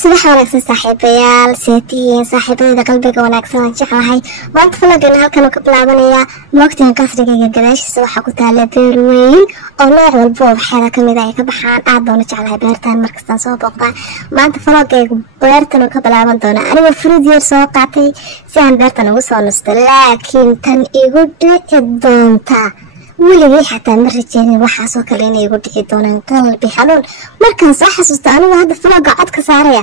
صباح wanaagsan saaxiibayaal seetihiin saaxiibadayda qalbiga wanaagsan aan jeclahay maanta falagana halkan ka bilaabanayaa waqtigan kasrigayga gadaashiisa waxaa ku taala beer weyn oo nooc walba oo waxyaala kamid ah ay ka baxaan aad baan u jeclahay beertan markastaan soo booqdaa maanta falagayga beertan ka bilaaban doona aniga fruit yar soo qaatay si aan beertan ugu soo nasto laakiin tan igu dhici doonta weligay xataa ma rajeynin waxaasoo kale inay igu dhici doonaan qalbi xanuun markaan soo xasuusta anigu hadda falaga codka saaraya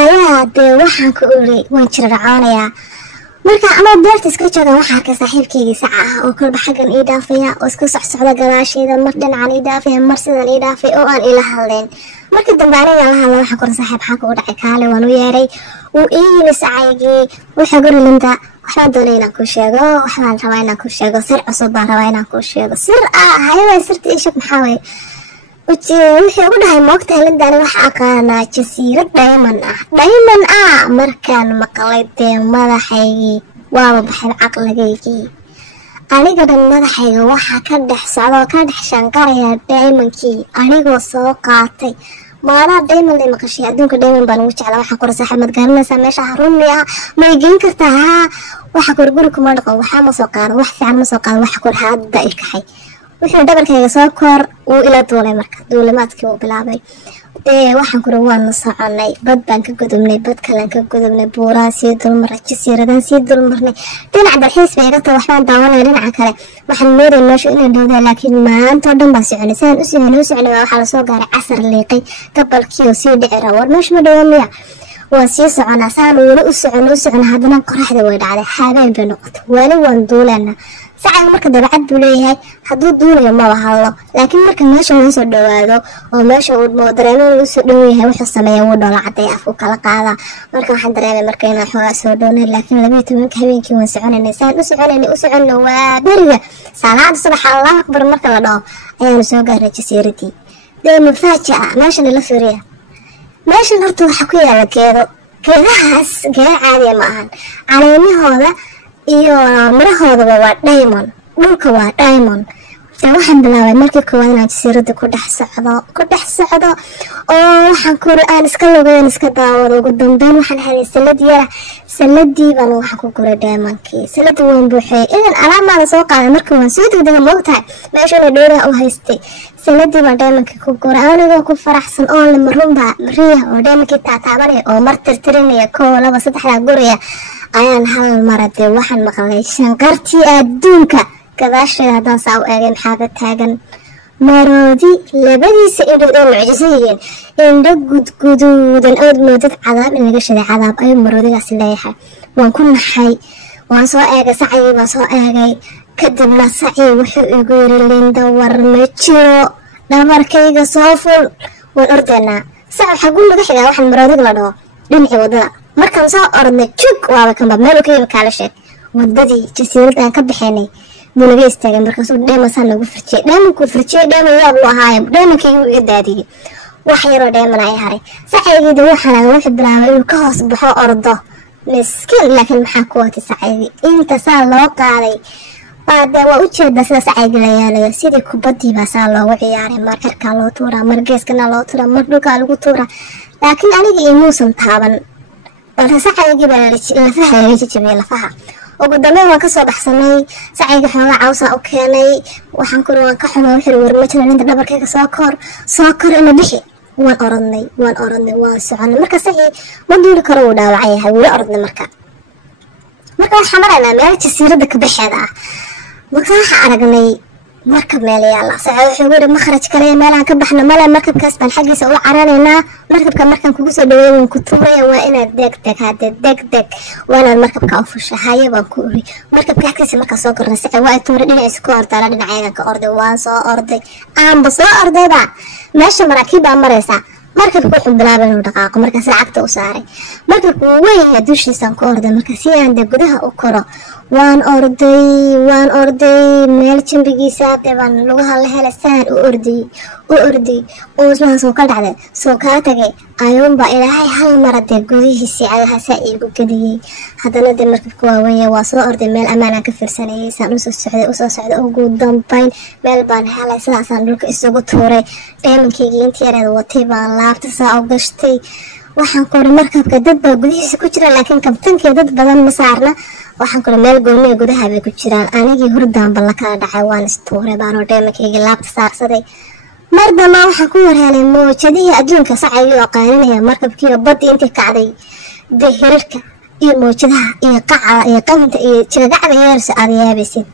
ayaa dee waxaan ku uri waan jiraracoonayaa marka anoo beerta iska jooga waxaa arkay saaxiibkaygii saca ah oo kolba xaggan ii dhaafaya oo iska socsocda gadaasheeda mar dhinacan ii dhaafaya mar sidan ii dhaafay oo aan ila hadleen marka dambe anigaan la hadla waxaa kora saaxiib xaa kugu dhacay kaale waan u yeeray wuu ii yimi sacaygii wuxuu guri linda waxaan doonay inaan kuu sheego waxaan rabaa inaan kuu sheego sir cusub baan rabaa inaan kuu sheego sir hayawaa sirta ii sheeg maxaa waye wuxuu ugu dhahay moogtahay lindaani waxa aqaanaa jasiirad diamond ah markaan maqlay dee madaxaygii waaba baxay caqligaygii aniga dhan madaxayga waxaa ka dhex socda oo ka dhex shanqaraya diamondkii anigoo soo qaatay maadaa diamond ay maqashay adduunka diamond baan ugu jeclaa waxaa kora saaxiib mad garanaysaa meesha harumi ah may geyn kartaa haa waxa kor guri kuma dhaqo waxaa ma soo qaado wax fiican ma soo qaado waxa kor hadda i kaxay wuxuu dhabarkayga soo kor uu ila duulay marka duulimaadkii uu bilaabay waxaan kuri waanu soconay bad baan ka gudubnay bad kalaan ka gudubnay buuraan sii dulmarnay jasiiradaan sii dulmarnay dhinaca dalxiis bay iga tahay waxbaan daawanaya dhinaca kale waxaan moodaya meeshu inay dhowdaa laakiin maanta oo dhan baan soconay sidaan u soconay waa waxaa lasoo gaaray casar liiqay gabalkii oo sii dhici raba war meeshu ma dhawa miya waan sii soconaa saan weli u socona haddana qoraxda way dhacday habeen bay noqotay weli waan duulana sacaga marka dabacad buu leeyahay hadduu duulayo maba hadlo laakiin marka meesha loo soo dhawaado oo meesha uu dareemo inuu soo dhow yahay wuxuu sameeya wuu dhoola caday afku kala qaadaa marka waxaan dareemay marka inaan xoogaa soo dhownay laakiin 12 habeenkii waan soconaynay saan u soconayna waa beriga salaada subax allahu akbar marka la dhaho ayaanu soo gaaray jasiiradii dee mufaajaca meeshan la fiiriya meeshan horta waxaa ku yaala geedahaas geeda caadiya ma ahan caleemahooda iyo mirahoodaba waa diamond dhulka waa diamond waxaan bilaabay markii koowaad inaan jasiirada ku dhex socdo oo waxaan kuri aan iska lugayn iska daawado ugu dambeyn waxaan helay salad yara saladii baan waxaan ku guray diamondkii salada weyn buuxiyay idan alaamaada soo qaaday markii waan soo degdega moogtahay meeshana dheeraha u haystay saladii baan diamondkii ku guray anigoo ku faraxsan oo la marunba mariya oo diamondkii taataabanaya oo mar tirtirinaya 1 2 3 guraya ayaan hal maradee waxaan maqlay shanqartii adduunka gadaasheeda haddaan saa u eegay maxaaba taagan maroodi labadiisa indhood oo mucjiso yihiin indho gudguduudan ood moodad cadaab in laga shiday cadaab ayuu maroodigaasi leeyahay waan ku naxay waan soo eegay sacigii baan soo eegay kadibna sacii wuxuu igu yiri linda war ma jiro dhabarkayga soo ful waan ordaynaa sac xaguu laga xigaa waxaan maroodiga la dhaho dhinacii wadada markaan soo ordnay jug waaba kanba meel ka yimi kaala sheeg wadadii jasiirada aan ka bixinay buu naga istaagay markaasuu dheemasaan nagu firjiyey dheemankuu firjiyey dheeman yaab uu ahaaye dheemankaygu iga daadiyey wax yaroo dheeman ay haray sacaygiida waxaan wuxuu bilaabay inuu ka hoos baxo ordo miskiin laakiin maxaa ku watay sacaygii inta saa loo qaaday baadee waa ujeeda sida sacaygii la yaalayo sidii kubadii baa saa loogu ciyaaray mar cirkaa loo tuuraa mar geeskana loo tuuraa mar dhulkaa lagu tuuraa laakiin aniga imuusan taaban balse sacaygii baa lafaha laga jajabiyey lafaha ugu dambeyn waan kasoo baxsanay sacayga xoogaa cawsaa u keenay waxaan kuri waan ka xumaa wuxuu warma jira linda dhabarkayga soo kor ina bixi waan orodnay waan soconay marka sacii ma duuli karo wuu dhaawacan yahay wula orodnay marka waxaan maraynaa meel jasiirada ka baxeeda ah marka waxaan aragnay markab meel yaala saca wuxuu yiri makhraj kale meelaan ka baxno mala markabkaas baan xagiisa u cararaynaa markabka markaan kugu soo dhaweeyo waan ku tuuraya waa inaad degdeg waa inaad markabka u fushahay baan ku uri markabka xagiisa markaa soo kornay saca waa tuuray dhinaciisa ku ordaala dhinacayga ka orday waan soo orday aanba soo ordayba meesha maraakiib baa maraysa markabka wuxuu bilaabay inuu dhaqaaqo markaas lacagta u saaray markabku weyn yahay dushiisaan ku orday marka si aan dee gudaha u koro waan orday meel jambigiisa deban lugaha la helay saan u orday oo islaan soo ka dhacday soo kaa tagay ayuunbaa ilaahay hal mara dee gudihiisii cagahasaa iigu gediyey haddana dee markabka waaweyn waa soo orday meel ammaanaan ka fiirsanayay saan usoo socday ugu dambayn meel baan helay sidaasaan dhulka isugu tuuray dheemankaygii intii yareed watay baan laabta saa u gashtay waxaan ku ri markabka dad baa gudihiisa ku jira laakiin kabtankii dad badan ma saarna waxaan ku ri meel gooni gudaha bay ku jiraan anigii hurdaan bal la kala dhacay waan istuuray baan dheemakayga laabta saarsaday mardama waxaan ku warhelay moojadihii adduunka sacayga oo qaaninaya markabkii badii intii kacday hirarka iyo moojadaha iyo qacada iyo qamta iyo jigagacda yeersa aad yaabaysid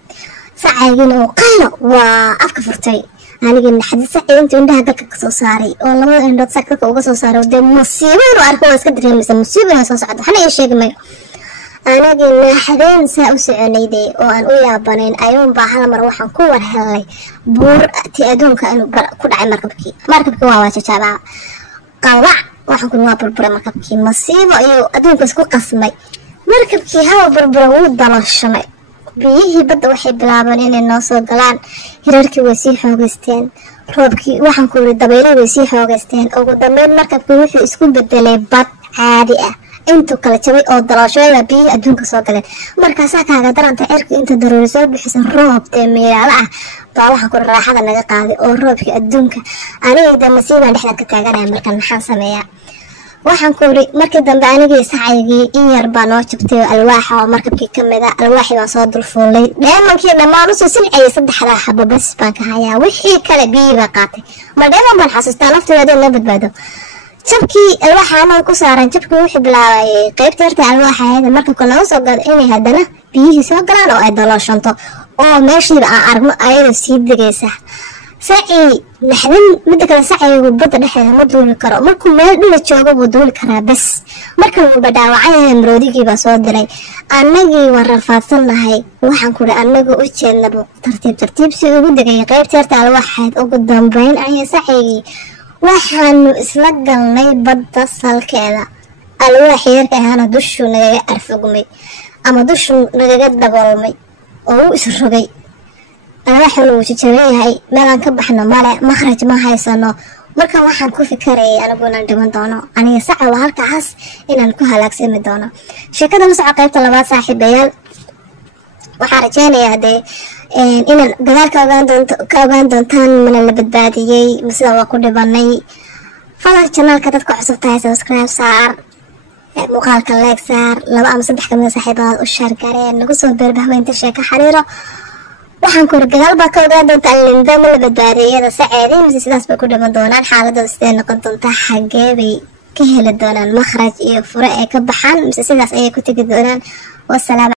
sacaygina oo qaylo waa afka furtay anigii naxdin sacay intuu indhaha dalka ka soo saaray oo labada indhood sacka uga soo saaray dee musiibo inuu arko waa iska dareemaysa musiibo inay soo socdo waxna ii sheegi mayo anagii naxdin saa u soconayday oo aan u yaabanayn ayuun baa hal mar waxaan ku warhelay buur ti adduunka inuu ku dhacay markabkii waa jajaabaa qabac waxaan ku waa burbura markabkii masiibo ayuu adduunka isku qasmay markabkii hawa burbura wuu dalashamay biyihii badda waxay bilaabeen inay noo soo galaan hirarkii way sii xoogaysteen roobkii waxaan ku yiri dabaylo way sii xoogaysteen ugu dambeyn markabkii wuxuu isku bedelay bad caadi ah intuu kala jabay oo dalooshoyada biyihii adduunka soo galeen markaasaa kaaga daranta cirka inta daruuri soo bixisa roob dee meelaala ah baa waxaan ku raaxada naga qaaday oo roobkii adduunka anigii dee masiibaan dhexda ka taaganaya markaan maxaan sameeyaa waxaan ku ri markii dambe anigii sacaygii in yar baa noo jabtay oo alwaaxa oo markabkii ka mid ah alwaaxii baan soo dulfuulay dheemankii dhammaan usoo silcayay 3 xabo bas baan ka hayaa wixii kale biyihii baa qaatay ma dheeman baan xasuustaa laftooda la badbaado jabkii alwaaxa ama ku saaran jabkii wuxuu bilaabay qaybta yarta alwaaxa markabka laga soo gado inay haddana biyihii soo galaan oo ay dalooshanto oo meeshiiba aan aragno ayadoo sii degaysa sacii naxdin midda kale sacigu badda dhexdeeda ma duuli karo markuu meel dhula joogo wuu duuli karaa bas markan uu badhaawacay maroodigii baa soo diray annagii waan rafaadsannahay waxaan ku ri annaga u jeednabo tartiib si ugu degay qaybta yarta alwaaxeed ugu dambeyn ayay sacigii waxaanu isla galnay badda salkeeda alwaax yarka ahana dushu nagaga arfugmay ama dushu nagaga daboolmay oo uu isrogay waxaan uu jajabayahay meelaan ka baxno male makhraj ma haysano marka waxaan ku fikiray aniguna dhiman doono aniga saca waa halkaas inaan ku halaagsami doono sheekada la soco qaybta labaad saaxiibayaal waxaan rajaynayaa dee inaan gadaal ka ogaan doontaan mana la badbaadiyey sida waa ku dhibanay fadlan channelka dadka cusub tahay subscribe saar muuqaalka like saar 2 ama 3 kamid saaxiibaad u share gareen nagu soo beerbahweynta sheeko xariiro waxaan ku gadaal baa ka ogaan doontaa linda ma la badbaadiyada saceedii mise sidaas bay ku dhiman doonaan xaaladda sidee noqon doontaa xagee bay ka heli doonaan makhraj iyo fure ay ka baxaan mise sidaas ayay ku tegi doonaan wasalaam